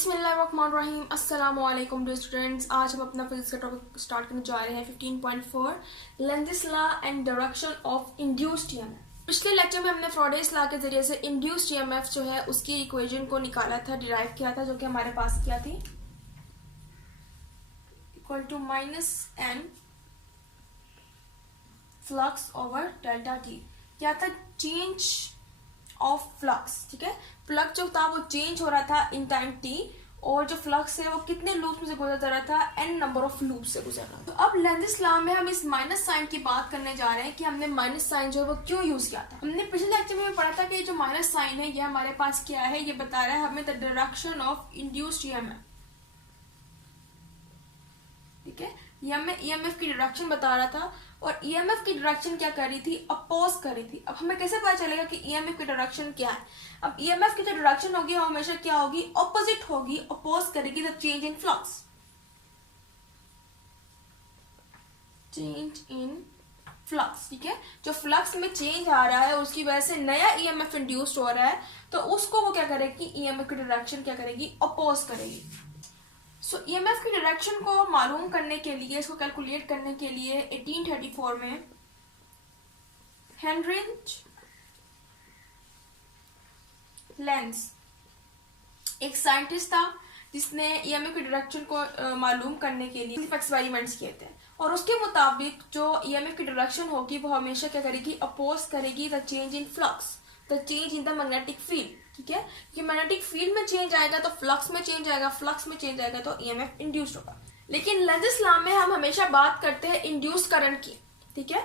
बिस्मिल्लाहिर्रहमानिर्रहीम अस्सलामु अलैकुम डियर स्टूडेंट्स। आज हम अपना फिजिक्स का टॉपिक स्टार्ट करने जा रहे हैं 15.4 Lenz's law and direction of induced EMF. पिछले लेक्चर में हमने फ्रोडेस लॉ के जरिए से इंड्यूस्ड ईएमएफ जो है उसकी इक्वेशन को निकाला था, डिराइव किया था, जो कि हमारे पास क्या थी, equal to -n flux over delta t. क्या था, चेंज ऑफ फ्लक्स। ठीक है, फ्लक्स जो था वो चेंज हो रहा था इन टाइम टी, और जो फ्लक्स है वो कितने लूप्स में से गुजर रहा था, n नंबर ऑफ लूप से गुजर रहा था। तो अब लेंजिस लॉ में हम इस माइनस साइन की बात करने जा रहे हैं कि हमने माइनस साइन जो है वो क्यों यूज किया था। हमने पिछले लेक्चर में पढ़ा था कि जो माइनस साइन है ये हमारे पास क्या है, ये बता रहा है हमें the direction of induced EMF. ठीक है, ये हमें ईएमएफ की डायरेक्शन बता रहा था, और ईएमएफ की डायरेक्शन क्या कर रही थी, अपोज कर रही थी। अब हमें कैसे पता चलेगा कि ईएमएफ की डायरेक्शन क्या है। अब ईएमएफ की जो डायरेक्शन होगी वो हमेशा क्या होगी, ऑपोजिट होगी, अपोज करेगी the change in flux. Change in flux, ठीक है, जो फ्लक्स में चेंज आ रहा है उसकी वजह से नया ईएमएफ इंड्यूस्ड हो रहा है, तो उसको वो क्या करेगी, ईएमएफ की डायरेक्शन क्या करेगी, अपोज करेगी। सो ईएमएफ की डायरेक्शन को मालूम करने के लिए, इसको कैलकुलेट करने के लिए 1834 में हेनरिच लेंस एक साइंटिस्ट था जिसने ईएमएफ की डायरेक्शन को मालूम करने के लिए एक्सपेरिमेंट्स किए थे, और उसके मुताबिक जो ईएमएफ की डायरेक्शन होगी वो हमेशा क्या करेगी, अपोज करेगी the change in flux, the change in the magnetic field. ठीक है, कि मैग्नेटिक फील्ड में चेंज आएगा तो फ्लक्स में चेंज आएगा, फ्लक्स में चेंज आएगा तो ईएमएफ इंड्यूस्ड होगा। लेकिन लेंजिस लॉ में हम हमेशा बात करते हैं इंड्यूस करंट की। ठीक है,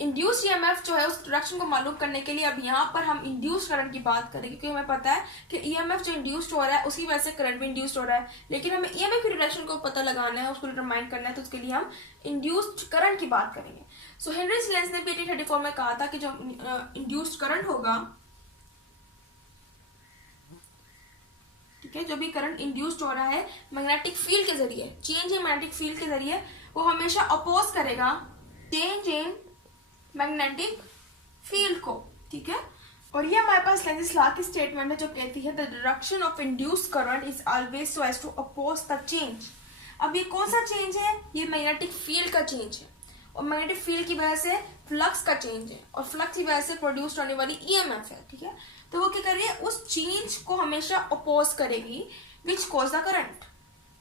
इंड्यूस ईएमएफ जो है उस डायरेक्शन को मालूम करने के लिए अब यहाँ पर हम इंड्यूस करंट की बात करेंगे, क्योंकि हमें पता है कि ईएमएफ जो इंड्यूस्ड हो रहा है उसकी वजह से करंट भी इंड्यूस्ड हो रहा है। लेकिन हमें ईएमएफ की डायरेक्शन को पता लगाना है, उसको डिटरमाइन करना है, तो उसके लिए हम इंड्यूस्ड करंट की बात करेंगे। सो हेनरिच लेंस ने 1834 में कहा था कि जो इंड्यूस्ड करंट होगा, ठीक है, जो भी करंट इंड्यूस्ड हो रहा है मैग्नेटिक फील्ड के जरिए, चेंज इन मैग्नेटिक फील्ड के जरिए, वो हमेशा अपोज करेगा चेंज इन मैग्नेटिक फील्ड को। ठीक है, और ये हमारे पास लेंजिस लॉ की स्टेटमेंट है जो कहती है the direction of induced current is always so as to oppose the change. अब ये कौन सा चेंज है, ये मैग्नेटिक फील्ड का चेंज है, और मैग्नेटिक फील्ड की वजह से फ्लक्स का चेंज है, और फ्लक्स की वजह से प्रोड्यूस होने वाली ईएमएफ है। ठीक है, तो वो क्या कर रही है, उस चेंज को हमेशा अपोज करेगी विच कॉज द करंट।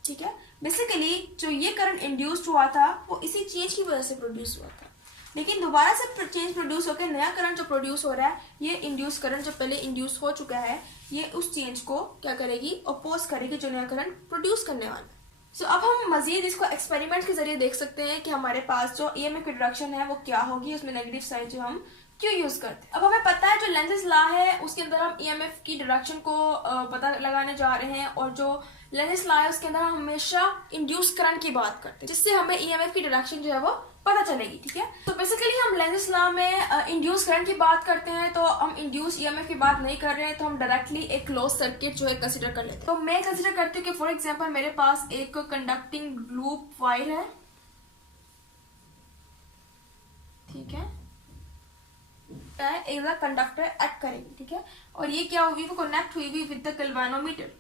ठीक है, बेसिकली जो ये करंट इंड्यूस्ड हुआ था वो इसी चेंज की वजह से प्रोड्यूस हुआ था, लेकिन दोबारा से चेंज प्रोड्यूस होकर नया करंट जो प्रोड्यूस हो रहा है, ये इंड्यूस करंट जो पहले इंड्यूस हो चुका है, ये उस चेंज को क्या करेगी, अपोज करेगी जो नया करंट प्रोड्यूस करने वाला है। सो अब हम मजीद इसको एक्सपेरिमेंट के जरिए देख सकते हैं कि हमारे पास जो ईएमएफ की डायरेक्शन है वो क्या होगी, उसमें नेगेटिव साइन जो हम क्यों यूज करते हैं। अब हमें पता है जो लेंजिस लॉ है उसके अंदर हम ईएमएफ की डायरेक्शन को पता लगाने जा रहे हैं, और जो लेंजिस लॉ है उसके अंदर हम हमेशा इंड्यूस करंट की बात करते हैं, जिससे हमें ईएमएफ की डायरेक्शन जो है वो पता चलेगी। ठीक है, तो बेसिकली हम लेंजिस लॉ में इंड्यूस करंट की बात करते हैं, तो हम इंड्यूस ईएमएफ की बात नहीं कर रहे हैं, तो हम डायरेक्टली एक क्लोज सर्किट जो है कंसीडर कर लेते हैं। तो मैं कंसीडर करती हूँ कि फॉर एग्जांपल मेरे पास एक कंडक्टिंग लूप वायर है। ठीक है, एज अ कंडक्टर एक्ट करेगी। ठीक है, और ये क्या हुई, वो कनेक्ट हुई विद द गैल्वेनोमीटर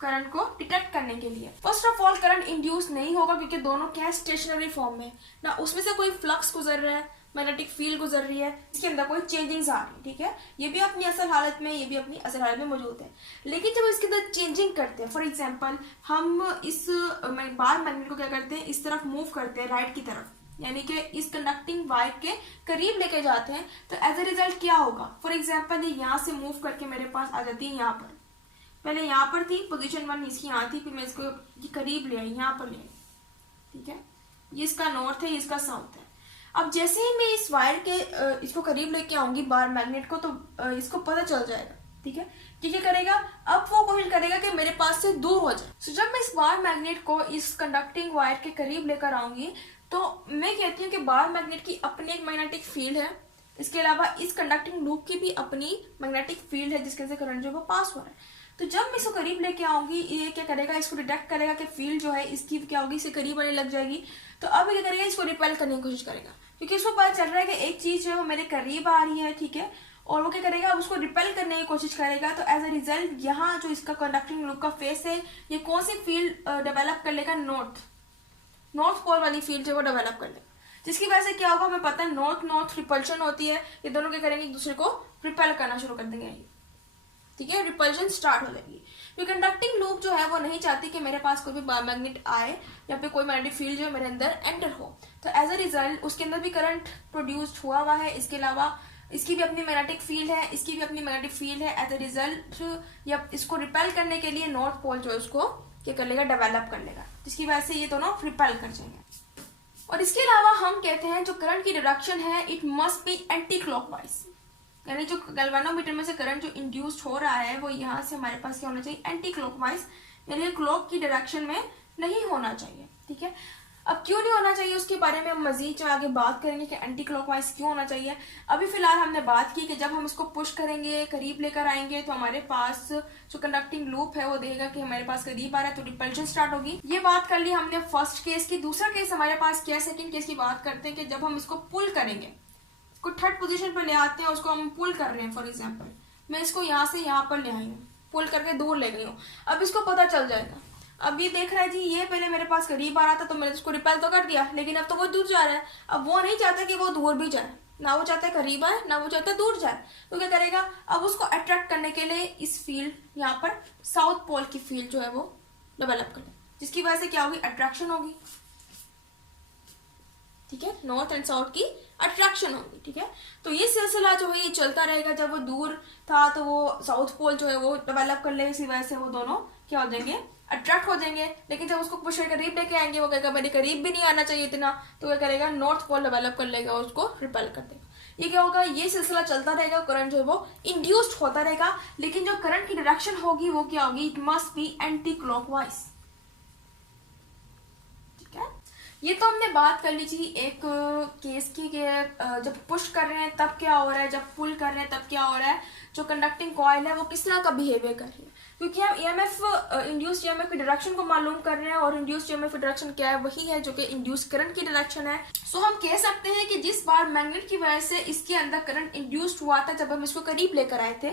करंट को डिटेक्ट करने के लिए। First of all current induce नहीं होगा क्योंकि दोनों क्या स्टेशनरी फॉर्म में, ना उसमें से कोई फ्लक्स गुजर रहा है, मैग्नेटिक फील्ड गुजर रही है, इसके अंदर कोई चेंजिंग्स आ रही है। ठीक है, ये भी अपनी असल हालत में, ये भी अपनी असल हालत में मौजूद है। लेकिन जब इसके अंदर चेंजिंग करते हैं, फॉर एग्जाम्पल हम इस बार मैग्नेट को क्या करते हैं, इस तरफ मूव करते हैं, राइट की तरफ, यानी कि इस कंडक्टिंग वायर के करीब लेके जाते हैं, तो एज ए रिजल्ट क्या होगा, फॉर एग्जाम्पल ये यहाँ से मूव करके मेरे पास आ जाती है यहाँ पर, पहले यहाँ पर थी, पोजीशन 1 इसकी यहाँ थी, फिर मैं इसको ये करीब ले आई, यहाँ पर ले आई। ठीक है, ये इसका नॉर्थ है, ये इसका साउथ है। अब जैसे ही मैं इस वायर के इसको करीब लेके आऊंगी बार मैग्नेट को, तो इसको पता चल जाएगा। ठीक है, क्या करेगा, अब वो कोशिश करेगा कि मेरे पास से दूर हो जाए। सो जब मैं इस बार मैग्नेट को इस कंडक्टिंग वायर के करीब लेकर आऊंगी, तो मैं कहती हूँ कि बार मैग्नेट की अपनी एक मैग्नेटिक फील्ड है, इसके अलावा इस कंडक्टिंग लूप की भी अपनी मैग्नेटिक फील्ड है जिसके से करंट जो वो पास हो रहा है। तो जब मैं इसको करीब लेके आऊंगी, ये क्या करेगा, इसको डिटेक्ट करेगा कि फील्ड जो है इसकी क्या होगी, इससे करीब आने लग जाएगी। तो अब क्या करेगा, इसको रिपेल करने की कोशिश करेगा, क्योंकि इसको पता चल रहा है कि एक चीज जो है वो मेरे करीब आ रही है। ठीक है, और वो क्या करेगा, अब उसको रिपेल करने की कोशिश करेगा। तो एज अ रिजल्ट यहाँ जो इसका कंडक्टिंग लूप का फेस है, ये कौन सी फील्ड डेवलप कर लेगा, नॉर्थ पोल वाली फील्ड जो वो डेवलप कर लेगा, जिसकी वजह से क्या होगा हमें पता है, नॉर्थ नॉर्थ रिपल्शन होती है, ये दोनों क्या करेंगे, एक दूसरे को रिपेल करना शुरू कर देंगे, ठीक है, रिपल्शन स्टार्ट हो जाएगी। तो कंडक्टिंग लूप जो है वो नहीं चाहती कि मेरे पास कोई भी मैग्नेट आए या फिर कोई मैग्नेटिक फील्ड जो मेरे अंदर एंटर हो। तो एज अ रिजल्ट उसके अंदर भी करंट प्रोड्यूस्ड हुआ है, इसके अलावा इसकी भी अपनी मैग्नेटिक फील्ड है, इसकी भी अपनी मैग्नेटिक फील्ड है। एज अ रिजल्ट या इसको रिपेल करने के लिए नॉर्थ पोल जो है उसको क्या कर लेगा, डेवलप कर लेगा, जिसकी वजह से ये दोनों रिपेल कर जाएंगे। और इसके अलावा हम कहते हैं जो करंट की डायरेक्शन है it must be anti clockwise, यानी जो गैल्वेनोमीटर में से करंट जो इंड्यूस्ड हो रहा है वो यहाँ से हमारे पास क्या होना चाहिए, एंटी क्लॉकवाइज, यानी क्लॉक की डायरेक्शन में नहीं होना चाहिए, ठीक है। अब क्यों नहीं होना चाहिए उसके बारे में हम मजीद जो आगे बात करेंगे कि एंटी क्लॉकवाइज क्यों होना चाहिए। अभी फिलहाल हमने बात की कि जब हम इसको पुश करेंगे, करीब लेकर आएंगे, तो हमारे पास जो कंडक्टिंग लूप है वो देगा कि हमारे पास करीब आ रहा है, तो रिपल्शन स्टार्ट होगी। ये बात कर ली हमने फर्स्ट केस की। दूसरा केस हमारे पास क्या है, सेकेंड केस की बात करते हैं कि जब हम इसको पुल करेंगे, इसको थर्ड पोजीशन पर ले आते हैं, उसको हम पुल कर रहे हैं। फॉर एग्जाम्पल मैं इसको यहाँ से यहाँ पर ले आई हूँ, पुल करके दूर ले गई हूँ। अब इसको पता चल जाएगा, अब ये देख रहा है जी ये पहले मेरे पास करीब आ रहा था तो मैंने इसको रिपेल तो कर दिया, लेकिन अब तो वो दूर जा रहा है। अब वो नहीं चाहता कि वो दूर भी जाए, ना वो चाहता है करीब आए, ना वो चाहता है दूर जाए। तो क्या करेगा, अब उसको अट्रैक्ट करने के लिए इस फील्ड यहाँ पर साउथ पोल की फील्ड जो है वो डेवलप करे, जिसकी वजह से क्या होगी, अट्रैक्शन होगी, ठीक है, नॉर्थ एंड साउथ की अट्रैक्शन होगी, ठीक है। तो ये सिलसिला जो है ये चलता रहेगा। जब वो दूर था तो वो साउथ पोल जो है वो डेवलप कर लेगा, इसी वजह से वो दोनों क्या हो जाएंगे, अट्रैक्ट हो जाएंगे। लेकिन जब उसको पुश करीब लेके आएंगे, वो कहेगा मेरे करीब भी नहीं आना चाहिए इतना, तो क्या करेगा, नॉर्थ पोल डेवलप कर लेगा और उसको रिपेल कर देगा। ये क्या होगा, ये सिलसिला चलता रहेगा, करंट जो है वो इंड्यूस्ड होता रहेगा। लेकिन जो करंट की डायरेक्शन होगी वो क्या होगी, it must be anti clockwise, ठीक है। ये तो हमने बात कर ली थी एक केस की कि जब पुश कर रहे हैं तब क्या हो रहा है, जब पुल कर रहे हैं तब क्या हो रहा है, जो कंडक्टिंग कॉइल है वो किस तरह का बिहेवियर कर रही है। क्योंकि हम ईएमएफ इंड्यूस्ड ईएमएफ की डायरेक्शन को मालूम कर रहे हैं, और इंड्यूस्ड ईएमएफ की डायरेक्शन क्या है, वही है जो कि इंड्यूस्ड करंट की डायरेक्शन है। सो हम कह सकते हैं कि जिस बार मैग्नेट की वजह से इसके अंदर करंट इंड्यूस्ड हुआ था, जब हम इसको करीब लेकर आए थे,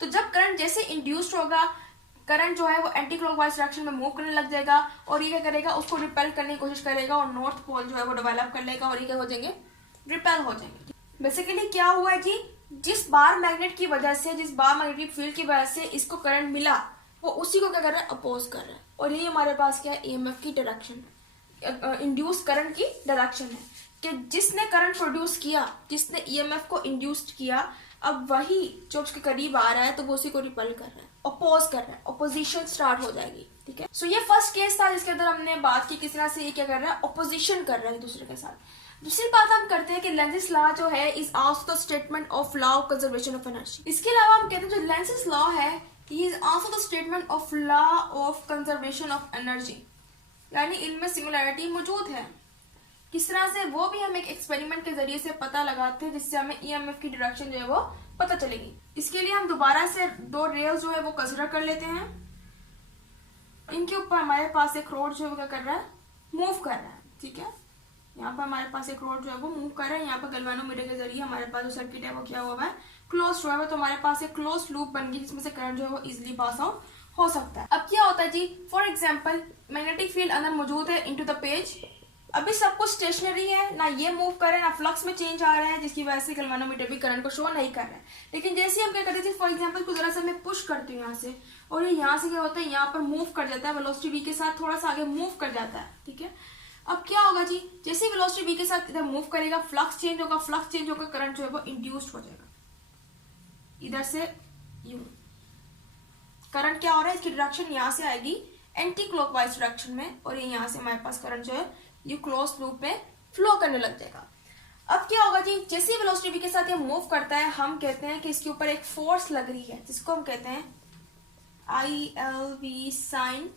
तो जब करंट जैसे इंड्यूस्ड होगा, करंट जो है वो एंटी क्लॉकवाइज डायरेक्शन में मूव करने लग जाएगा, और ये क्या करेगा, उसको रिपेल करने की कोशिश करेगा, और नॉर्थ पोल जो है वो डेवलप कर लेगा, और ये क्या हो जाएंगे, रिपेल हो जाएंगे। बेसिकली क्या हुआ है कि जिस बार मैग्नेट की वजह से, जिस बार मैग्नेटिक फील्ड की वजह से इसको करंट मिला, वो उसी को क्या कर रहा है, अपोज कर रहा है। और ये हमारे पास क्या है, ईएमएफ की डायरेक्शन, इंड्यूस करंट की डायरेक्शन है कि जिसने करंट प्रोड्यूस किया, जिसने ईएमएफ को इंड्यूस्ड किया, अब वही जो उसके करीब आ रहा है तो वो उसी को रिपेल कर रहा है, अपोज कर रहा है, अपोजिशन स्टार्ट हो जाएगी, ठीक है। सो ये फर्स्ट केस था जिसके अंदर हमने बात की किस तरह से ये क्या कर रहा है, अपोजिशन कर रहा है दूसरे के साथ। दूसरी बात हम करते हैं कि लेंजिस लॉ जो है is also the statement of law of conservation of energy. इसके अलावा हम कहते हैं जो लेंजिस लॉ है he is also the statement of law of conservation of energy, यानी इनमें सिमिलैरिटी मौजूद है। किस तरह से, वो भी हम एक एक्सपेरिमेंट के जरिए से पता लगाते हैं, जिससे हमें ईएमएफ की डायरेक्शन जो है वो पता चलेगी। इसके लिए हम दोबारा से दो रेल जो है वो कंसीडर कर लेते हैं। इनके ऊपर हमारे पास एक रोड जो है वो क्या कर रहा है, मूव कर रहा है, ठीक है। यहाँ पर हमारे पास एक रोड जो है वो मूव कर रहा है, यहाँ पर गैल्वेनोमीटर के जरिए हमारे पास जो सर्किट है वो क्या हुआ है, क्लोज हुआ है। तो हमारे पास एक क्लोज लूप बन गई जिसमें से करंट जो है वो इजिली पास आउट हो सकता है। अब क्या होता है जी, फॉर एग्जाम्पल मैग्नेटिक फील्ड अंदर मौजूद है इनटू द पेज, अभी सब कुछ स्टेशनरी है, ना ये मूव कर रहे हैं, ना फ्लक्स में चेंज आ रहा है, जिसकी वजह से गैल्वेनोमीटर भी करंट को शो नहीं कर रहा है। लेकिन जैसे हम क्या करते थे, फॉर एग्जांपल को जरा सा मैं पुश करती हूँ यहाँ से, और ये यहाँ से क्या होता है, यहाँ पर मूव कर जाता है, वेलोसिटी v के साथ थोड़ा सा आगे मूव कर जाता है, ठीक है। अब क्या होगा जी, जैसे वेलोसिटी v के साथ इधर मूव करेगा, फ्लक्स चेंज होगा, फ्लक्स चेंज होगा, करंट जो है वो इंड्यूस्ड हो जाएगा। इधर से यू करंट क्या हो रहा है, इसकी डायरेक्शन यहाँ से आएगी एंटी क्लॉकवाइज डायरेक्शन में, और ये यहाँ से हमारे पास करंट जो है ये क्लोज लूप में फ्लो करने लग जाएगा। अब क्या होगा जी, जैसे वेलोसिटी v के साथ ये मूव करता है, हम कहते हैं कि इसके ऊपर एक फोर्स लग रही है, जिसको हम कहते हैं ILV साइन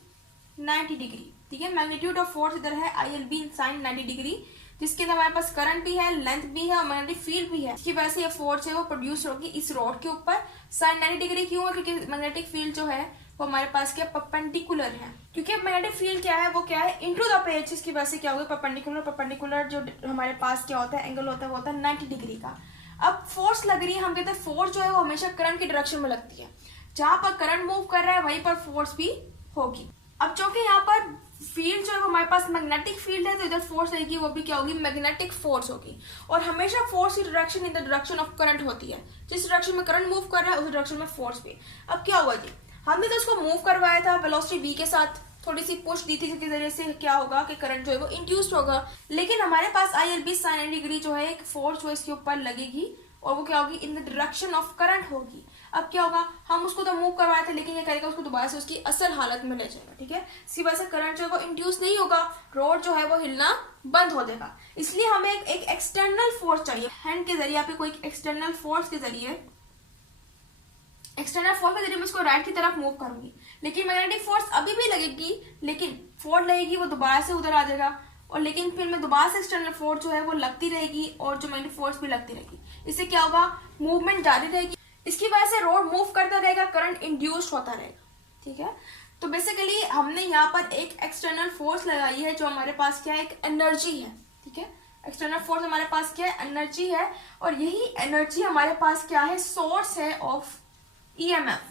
90 डिग्री, ठीक है। मैग्नीट्यूड ऑफ फोर्स इधर है ILV साइन 90 डिग्री, जिसके अंदर हमारे पास करंट भी है, लेंथ भी है और मैग्नेटिक फील्ड भी है। इसकी वजह से ये फोर्स है वो प्रोड्यूस होगी इस रॉड के ऊपर। साइन 90 डिग्री क्यों है, क्योंकि मैग्नेटिक फील्ड जो है वो हमारे पास क्या परपेंडिकुलर है, क्योंकि मैग्नेटिक फील्ड क्या है, वो क्या है इनटू द पेज, इसकी वजह से क्या होगा परपेंडिकुलर। परपेंडिकुलर जो हमारे पास क्या होता है एंगल होता है वो होता है 90 डिग्री का। अब फोर्स लग रही है, हम कहते हैं फोर्स जो है वो हमेशा करंट की डायरेक्शन में लगती है, जहां पर करंट मूव कर रहा है वहीं पर फोर्स भी होगी। अब चूंकि यहाँ पर फील्ड जो है वो हमारे पास मैग्नेटिक फील्ड है, तो इधर फोर्स रहेगी वो भी क्या होगी, मैग्नेटिक फोर्स होगी। और हमेशा फोर्स की direction in the direction of current होती है, जिस डायरेक्शन में करंट मूव कर रहा है उस डायरेक्शन में फोर्स भी। अब क्या हुआ जी, हमने तो उसको मूव करवाया था वेलोसिटी v के साथ, थोड़ी सी पुश दी थी जिसके जरिए से क्या होगा कि करंट जो है वो इंड्यूस्ड होगा। लेकिन हमारे पास ILB sin 90 डिग्री जो है एक फोर्स जो इसके ऊपर लगेगी और वो क्या होगी, in the direction of current होगी। अब क्या होगा, हम उसको तो मूव करवाए थे, लेकिन ये करेगा उसको दोबारा से उसकी असल हालत में ले जाएगा, ठीक है। इसी वजह से करंट जो है वो इंड्यूस नहीं होगा, रोड जो है वो हिलना बंद हो जाएगा। इसलिए हमें एक एक्सटर्नल फोर्स चाहिए, हैंड के जरिए, कोई एक्सटर्नल फोर्स के जरिए मैं इसको राइट की तरफ मूव करूंगी, लेकिन मैग्नेटिक फोर्स अभी भी लगेगी, लेकिन फोर्स लगेगी वो दोबारा से उधर आ जाएगा, और लेकिन फिर मैं दोबारा से एक्सटर्नल फोर्स जो है वो लगती रहेगी और जो मैग्नेटिक फोर्स भी लगती रहेगी। इससे क्या होगा, मूवमेंट जारी रहेगी, इसकी वजह से रोड मूव करता रहेगा, करंट इंड्यूस्ड होता रहेगा, ठीक है। तो बेसिकली हमने यहाँ पर एक एक्सटर्नल फोर्स लगाई है, जो हमारे पास क्या है, एक एनर्जी है, ठीक है। एक्सटर्नल फोर्स हमारे पास क्या है, एनर्जी है, और यही एनर्जी हमारे पास क्या है, सोर्स है ऑफ EMF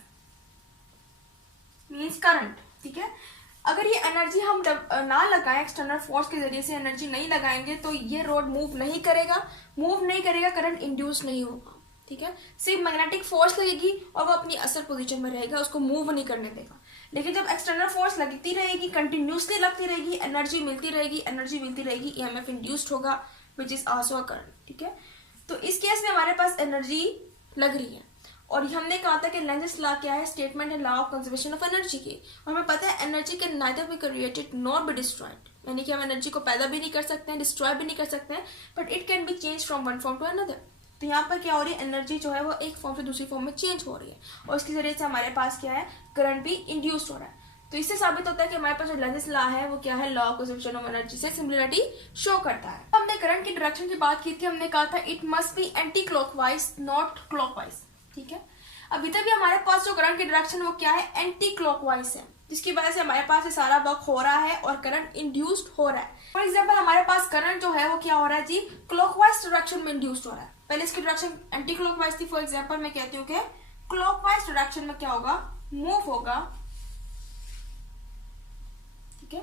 मीन्स करंट, ठीक है। अगर ये एनर्जी हम ना लगाएं, एक्सटर्नल फोर्स के जरिए से एनर्जी नहीं लगाएंगे, तो ये रोड मूव नहीं करेगा, करंट इंड्यूस नहीं होगा, ठीक है। सिर्फ मैग्नेटिक फोर्स लगेगी और वो अपनी असल पोजीशन में रहेगा, उसको मूव नहीं करने देगा। लेकिन जब एक्सटर्नल फोर्स लगती रहेगी, कंटिन्यूसली लगती रहेगी, एनर्जी मिलती रहेगी, EMF इंड्यूस्ड होगा, which is also a current, ठीक है। तो इस केस में हमारे पास एनर्जी लग रही है, और हमने कहा था कि लेंज़ेस लॉ क्या है, स्टेटमेंट है law of conservation of energy की। और हमें पता है energy can neither be created nor be destroyed, यानी कि हम एनर्जी को पैदा भी नहीं कर सकते हैं, डिस्ट्रॉय भी नहीं कर सकते हैं, but it can be change from one form to another. तो यहाँ पर क्या हो रही है, एनर्जी जो है वो एक फॉर्म से दूसरी फॉर्म में चेंज हो रही है, और इसके जरिए से हमारे पास क्या है, करंट भी इंड्यूस्ड हो रहा है। तो इससे साबित होता है कि हमारे पास जो लेंज़ेस लॉ है वो क्या है, law of conservation of energy से सिमिलरिटी शो करता है। हमने करंट की डायरेक्शन की बात की थी, हमने कहा था it must be anti clockwise not clockwise, ठीक है। अभी तक भी हमारे पास जो करंट की डायरेक्शन वो क्या है, एंटी क्लॉकवाइज है, जिसकी वजह से हमारे पास ये सारा वर्क हो रहा है और करंट इंड्यूस्ड हो रहा है। फॉर एग्जांपल हमारे पास करंट जो है वो क्या हो रहा है जी, क्लॉकवाइज डायरेक्शन में इंड्यूस्ड हो रहा है। पहले इसकी डायरेक्शन एंटी क्लॉकवाइज थी, फॉर एग्जांपल मैं कहती हूँ कि क्लॉकवाइज डायरेक्शन में क्या होगा, मूव होगा, ठीक है,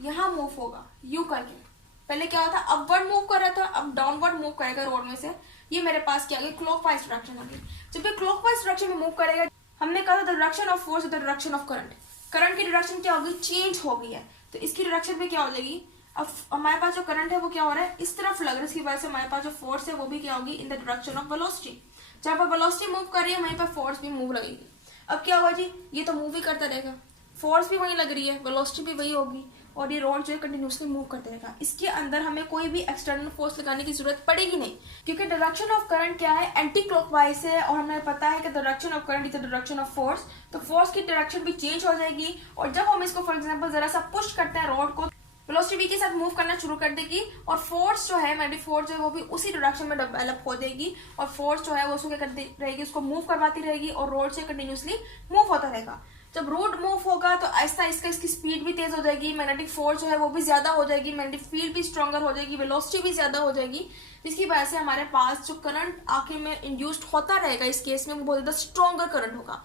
यहां मूव होगा यू करके। पहले क्या होता, अपवर्ड मूव कर रहा था, अब डाउनवर्ड मूव करेगा रोड में से, ये मेरे पास क्या गई, क्लॉकवाइज डायरेक्शन आ गई। जब ये क्लॉकवाइज डायरेक्शन में मूव करेगा, हमने कहा था the direction of force the direction of current, current की डायरेक्शन क्या होगी, चेंज हो गई है, तो इसकी डायरेक्शन में क्या हो जाएगी, अब हमारे पास जो करंट है वो क्या हो रहा है, इस तरफ लग रहा है, इसकी वजह से हमारे पास जो फोर्स है वो भी क्या होगी, in the direction of velocity. जहां पर वेलोसिटी मूव कर रही है वहीं पर फोर्स भी मूव लगेगी। अब क्या हुआ जी, ये तो मूव ही करता रहेगा, फोर्स भी वही लग रही है, वेलोसिटी भी वही होगी, और ये रोड जो है कंटिन्यूसली मूव करते रहेगा। इसके अंदर हमें कोई भी एक्सटर्नल फोर्स लगाने की जरूरत पड़ेगी नहीं, क्योंकि डायरेक्शन ऑफ करंट क्या है, एंटी क्लॉकवाइज है, और हमें पता है कि direction of current is the direction of force, तो फोर्स की डायरेक्शन भी चेंज हो जाएगी। और जब हम इसको फॉर एग्जांपल जरा सा पुश करते हैं रोड को, वेलोसिटी v के साथ मूव करना शुरू कर देगी, और फोर्स जो है मैग्नेटिक फोर्स जो है वो भी उसी डायरेक्शन में डेवलप हो जाएगी, और फोर्स जो है वो उसको क्या करती रहेगी, उसको मूव करवाती रहेगी, और रोड से कंटिन्यूसली मूव होता रहेगा। जब रोड मूव होगा तो आहिस्ता आहिस्ता इसकी स्पीड भी तेज हो जाएगी, मैग्नेटिक फोर्स जो है वो भी ज्यादा हो जाएगी, मैग्नेटिक फील्ड भी स्ट्रॉन्गर हो जाएगी, वेलोसिटी भी ज्यादा हो जाएगी, जिसकी वजह से हमारे पास जो करंट आखिर में इंड्यूस्ड होता रहेगा, इस केस में वो बहुत ज्यादा स्ट्रॉन्गर करंट होगा।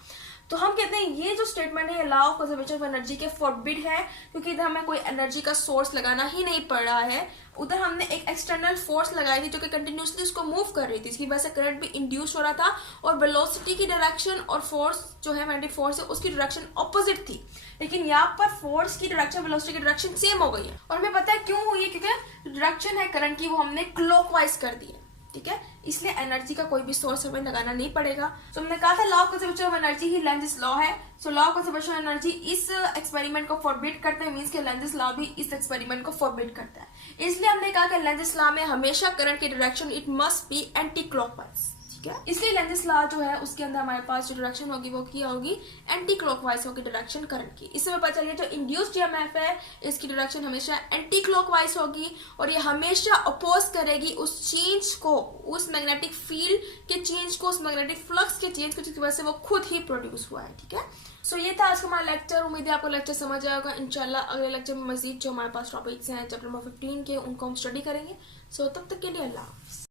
तो हम कहते हैं ये जो स्टेटमेंट है law of conservation of energy के फॉरबिड है, क्योंकि इधर हमें कोई एनर्जी का सोर्स लगाना ही नहीं पड़ रहा है, उधर हमने एक एक्सटर्नल फोर्स लगाई थी जो कि कंटिन्यूसली उसको मूव कर रही थी, इसकी वजह से करंट भी इंड्यूस हो रहा था, और वेलोसिटी की डायरेक्शन और फोर्स जो है मैग्नेटिक फोर्स है उसकी डायरेक्शन ऑपोजिट थी। लेकिन यहाँ पर फोर्स की डायरेक्शन वेलोसिटी की डायरेक्शन सेम हो गई है, और हमें पता है क्यों हुई है, क्योंकि डायरेक्शन है करंट की वो हमने क्लॉकवाइज कर दी है, ठीक है। इसलिए एनर्जी का कोई भी सोर्स हमें लगाना नहीं पड़ेगा। तो हमने कहा था law of conservation of energy ही लेंज़ेस लॉ है। So law of conservation of energy इस एक्सपेरिमेंट को फॉरबिड करते हैं, मींस के लेंज़ेस लॉ भी इस एक्सपेरिमेंट को फॉरबिड करता है। इसलिए हमने कहा कि लेंज़ेस लॉ में हमेशा करंट की direction it must be anti clockwise, ठीक है। इसलिए लेंज़ेस लॉ जो है उसके अंदर हमारे पास जो डायरेक्शन होगी वो क्या होगी, एंटी क्लॉकवाइज होगी डायरेक्शन करंट की। इससे पता चलिए जो इंड्यूस्ड ईएमएफ है इसकी डायरेक्शन हमेशा एंटी क्लॉकवाइज होगी, और ये हमेशा अपोज करेगी उस चेंज को, उस मैग्नेटिक फील्ड के चेंज को, उस मैग्नेटिक फ्लक्स के चेंज को, जिसकी वजह से वो खुद ही प्रोड्यूस हुआ है, ठीक है। सो ये था आज का हमारा लेक्चर। उम्मीद है आपको लेक्चर समझ आएगा। इंशाल्लाह अगले लेक्चर में मजीद जो हमारे पास टॉपिक्स हैं चैप्टर नंबर 15 के उनको हम स्टडी करेंगे। सो तब तक के लिए अल्लाह हाफ़िज़।